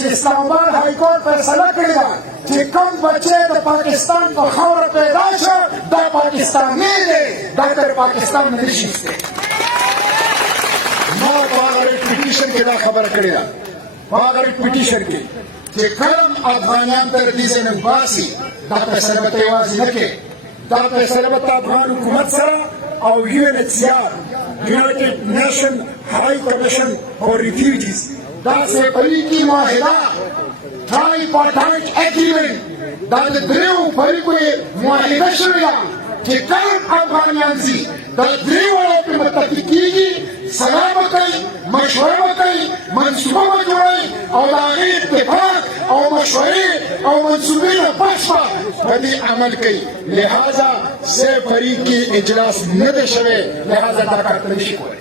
چې اسلام آباد های کورټ فیصله کړې ده چې کوم بچی د پاکستان په خاوره پیدا شو دا پاکستاني دی دا تر پاکستان نه نشي ایستلی. ما په هغه پټیشن کې دا خبره کړې ده په هغه پټیشن کې چې کله افغانان تر دې ځای نه باسي دا فیصله به ته یوازې نه کوې دا فیصله به ته افغان حکومت سره او UNHCR United Nation High Commission for Refugees داسې فریقي معاهده High Important Agreement دا د دریو فریقو معاهده شوې ده چې کوم افغانیان ځي دا درې واړه پرې متفق کېږي سلا به کوي مشوره به کوي منصوبه به جوړوي او د هغې اتفاق او مشورې او منصوبې نه بشپړ په دې عمل کوي. لہذا سه فریق کې اجلاس نه دی شوی لہذا دا کار ته نشي کولی.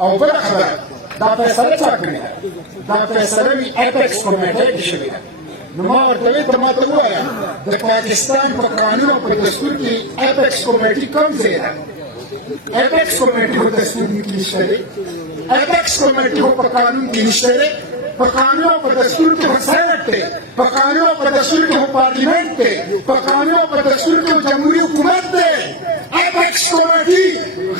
او بله خبره دا فیصله چا کړې ده دا فیصله وي اپیکس کمیټۍ کې شوې ده. نو ما ورته ویل ته ما ته ووایه د پاکستان په قانون او په دستور کې اپیکس کمیټي کوم ځای ده؟ اپیکس کمیټي په دستور کې نشته دی اپیکس کمیټي په قانون کې نشته دی په قانون او په دستور کې سینټ دی په قانون او په دستور کې پارلیمنت دی په قانون او په دستور کې جمهوریت حکومت دی. اپیکس کمیټي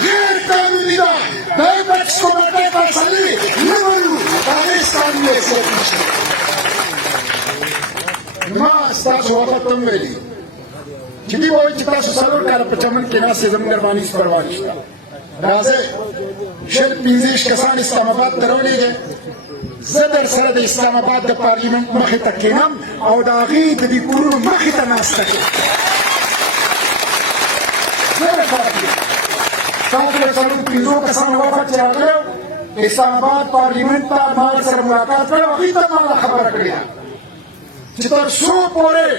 غیر قانوني ده د اپیکس کمیټۍ فیصلې نه منو د هغې قانوني حیثیت نشته. ما ستاسو وخت هم ویلي چې دوی وایي چې تاسو څلور کاله په چمن کې ناست یې زموږ درباني پروا نشته. راځئ شل پنځه کسان اسلام آباد ته راولېږئ زه در سره د اسلام آباد د پارلیمنت مخې ته کښېنم او د هغې د دې کورونو مخې ته ناسته کوم. زه لپاره کړي تاسو له څلور پنځو کسانو وخت چې راغلی اسلام آباد پارلیمنت ته ما سره ملاقات کړی او هغوی ته ما دا خبره کړې ده چې تر څو پورې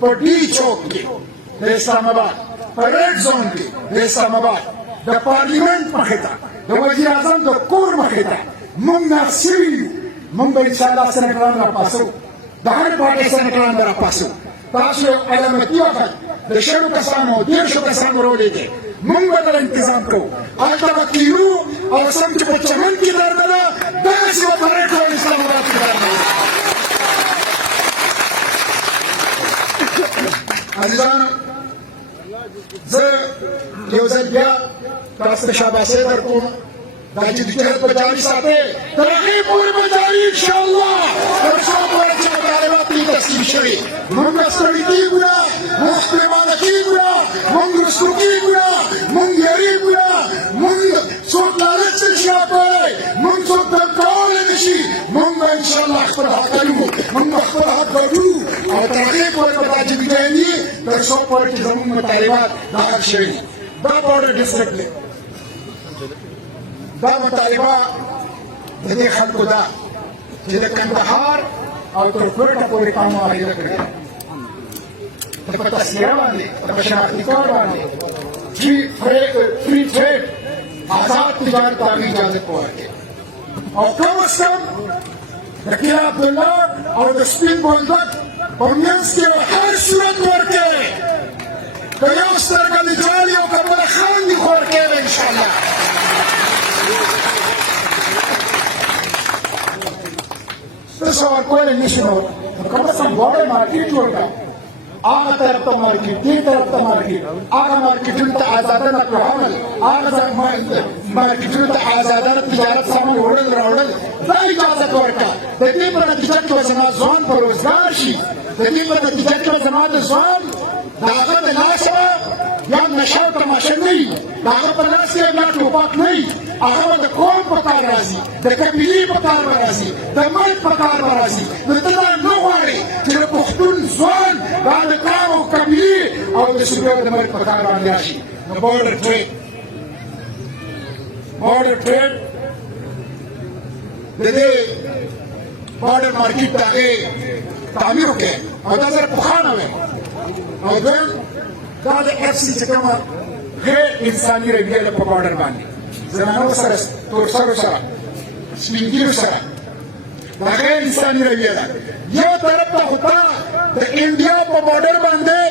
په ډي چوک کې د اسلام آباد په ریډ زون کې د اسلام آباد د پارلیمنت مخې ته د وزیر اعظم د کور مخې ته موږ ناست شوي یو موږ به انشاءالله سنټران راپاسو د هر پارټۍ سنټران به راپاسو. تاسو یو علامتي وخت د شلو کسانو او دېرشو کسانو راولېږئ موږ به در انتظام کوو هلته به کښېنو او سم چې په چمن کې درده ده دغسې به په ریډ زون اسلام آباد کې درده ده. عزیزانو زه یو ځل بیا تاسو ته شاباسۍ درکوم دا چې جدیت به جاري ساتئ تر هغې پورې به جاري انشاءالله تر څو پورې چې مطالبات پرې تسلیم شوي موږ ستړي کېږو نه موږ پرېمانه کېږو نه موږ رسو کېږو نه موږ یېرېږو نه موږ څوک لالچ نشي راکولی موږ څوک درکولی نه شي موږ به انشاءالله خپل حق کوو موږ به خپل حق ګټو او تر هغې پورې به دا جدیدان وي تر څو پورې چې زموږ مطالبات دا حل شوي دي. دا بارډر ډسټرکټ دی دا مطالبه د دې خلکو ده چې د کندهار او تر کوټه پورې تا معاهده کړې ده په تسلیه باندې په شناختي کار باندې فری ټریډ آزاد تجارت ته اجازه ورکړې او کم از کم د کیا عبدالله او د سپین بولدک په منځ کې به هر صورت ورکړې که یو سترګه لجالي او که بله خاندي خو ورکړې به انشاءالله. څه ورکولی نه شي نو کم از کم دواړه مارکېټ جوړ کړه هغه طرف ته مارکېټ دې طرف ته مارکېټ هغه مارکېټونو ته ازاده نقل و حمل هغه مارکېټونو ته ازاده تجارت سامان وړل راوړل دا اجازت ورکړه. د دې په نتیجه کې به زما ځوان په روزګار شي د دې په نتیجه کې به زما د ځوان د هغه د لاسه یا نشه او تماشه نه وي د هغه په لاس کې بیا ټوپک نه وي هغه به د قوم په کار راځي د قبیلې په کار به راځي د ملک په کار به راځي. نو ته دا نه غواړې چې د پښتون ځوان دا د قوم او قبیلې او د صوبې او د ملک په کار باندې راشي. نو بورډر ټریډ د دې بورډر مارکېټ د هغې تعمیر وکړې او دا زر پخوانه وی او دویم دا د اف سی چې کومه غیر انساني رویه ده په بارډر باندې زنانو سره تورسرو سره سپین ږیرو سره دا غیر انساني رویه ده. یو طرف ته خو تا د انډیا په بارډر باندې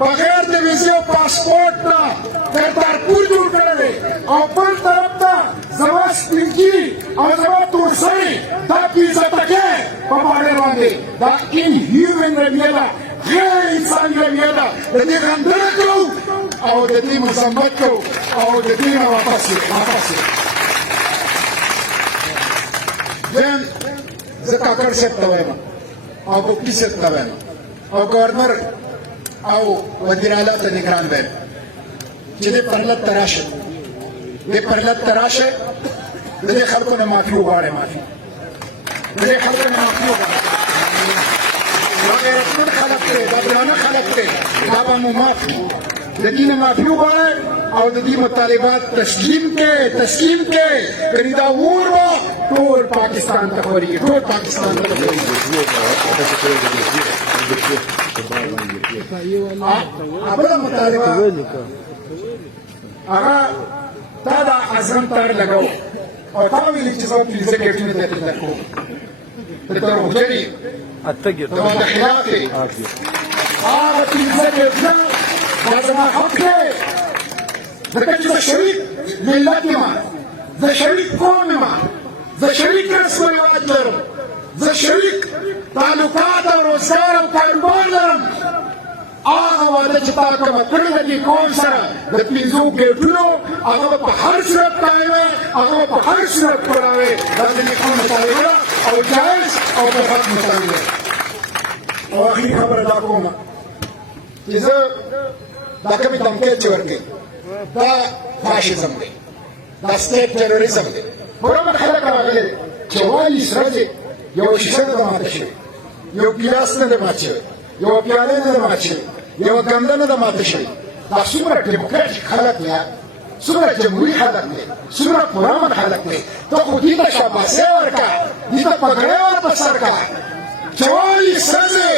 بغیر د ویزې او پاسپورټ نه کرتارپور جوړ کړی دی او بل طرف ته زما سپین ږیري او زما تورسرې دا بې عزته کې په باندې باندې دا انهیومن رویه ده، غیر انساني رویه ده. د دې غندنه کوو او د دې مذمت کوو او د دې نه واپس یې. دویم زه کاکړ صاحب ته وایم او مفتي صاحب ته وایم او ګورنر او وزیر اعلی ته نگران وایم چې دې پرلت ته راشه، دې پرلت ته راشه، د دې خلکو نه معافي وغواړئ. معافي د دې خلکو نه معافي وغواړئ. دا غیرتمند خلک دی، دا درانه خلک دی، دا به مو معاف کړي. د دې نه معافي وغواړئ او د دې مطالبات تسلیم کړئ. کنې دا اور به ټول پاکستان ته خورېږي، ټول پاکستان ته خورېږي. بله مطالبه هغه تا دا عزم تار لګو او تا ویلي چې زه 15 ګېټونه درته درکوم، ته دروغجن یې، ته مداخلات یې. هغه 15 ګېټونه دا زما حق دی، ځکه چې زه شریک ملت یم، زه شریک قوم یم، زه شریک رسم و رواج لرم، زه شریک تعلقات او روزګار او کاروبار لرم. هغه وعده چې تا کومه کړې ده دې قوم سره د 15 ګېټونو هغه به په هر صورت قایمه وي، هغه به په هر صورت پوره وي. دا د دې قوم مطالبه ده او جایز او په حق مطالبه ده. او اخري خبره دا کومه چې زه دا کومې دمکۍ چې ورکوي دا فاشیزم دی، دا سټیټ ټیروریزم دی. پرون خلک راغلي دي چې وایي سره دی یو شیشه نه ده ماته شوې، یو ګیلاس نه ده مات شوی، یو پیاله نه ده مات شوې، یو ګنده نه ده ماته شوې. دا څومره ډیموکراټیک خلک دی، څومره جمهوري خلک دی، څومره پرامن خلک دی. ته خو دې ته شاباسي ورکړه، دې ته پګړۍ ور په سر کړه چې وایي سره دی.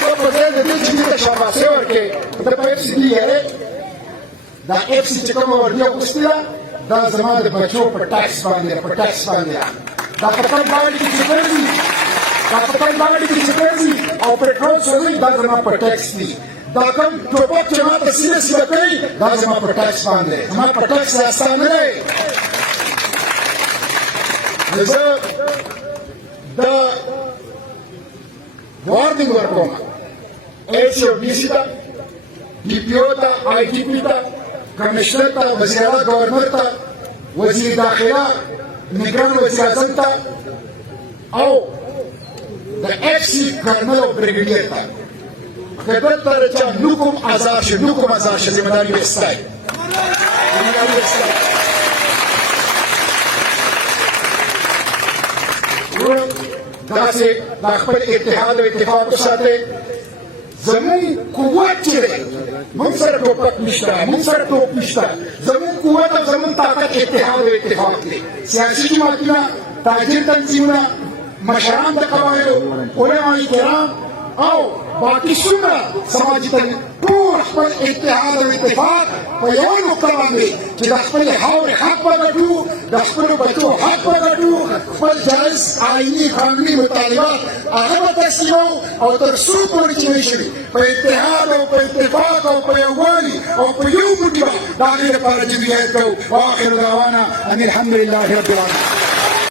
ته په ځای د دې چې دې ته شاباسي ورکړې ته په اف سي ډي یې دا اف سي چې کومه وردي اغوستې ده دا زما د بچو په ټاکس باندې ده، په ټاکس باندې ده. دا په تن باندې کې چې ګرځي، دا په تن باندې کې چې ګرځي او پټرول سوځي دا زما په ټاکس دي. دا کوم ټوپک چې ما ته سینه سیده کوي دا زما په ټاکس باندې، زما په ټاکس داستان نه دی. زه دا وارنینګ ورکوم ایس او بي سي ته، ډي پي او ته، آی ټي پي ته، کمشنر ته، وزیر اعلی ګورنر ته، وزیر داخله، نگران وزیر اعظم ته او د اف سي کرنل او بریګیډیر ته که دلته د چا نوکم ازار شي، نوکم ازار شي، ذمهداري به ستایي. داسې دا خپل اتحاد او اتفاق وساتئ. زمون قوت چې دی موږ سره ټوپک نشته، موږ سره توپ نشته، زمون قوت او زمون طاقت اتحاد او اتفاق دی. سیاسي جماعتونه، تاجر تنظیمونه، مشران د قبایلو، علما کرام او باقي څومره سماجي تنظیم ټول خپل اتحاد او اتفاق په یوه نقطه باندې چې د خپلې خاورې حق به ګټو، د خپلو بچو حق به ګټو، خپل جایز آئیني قانوني مطالبات هغه به تسلیموو او تر څو پورې چې نشي په اتحاد او په اتفاق او په یووالي او په یو موټي به د هغې لپاره جدیت کوو. واخر دعوانا ان الحمد لله رب العالمین.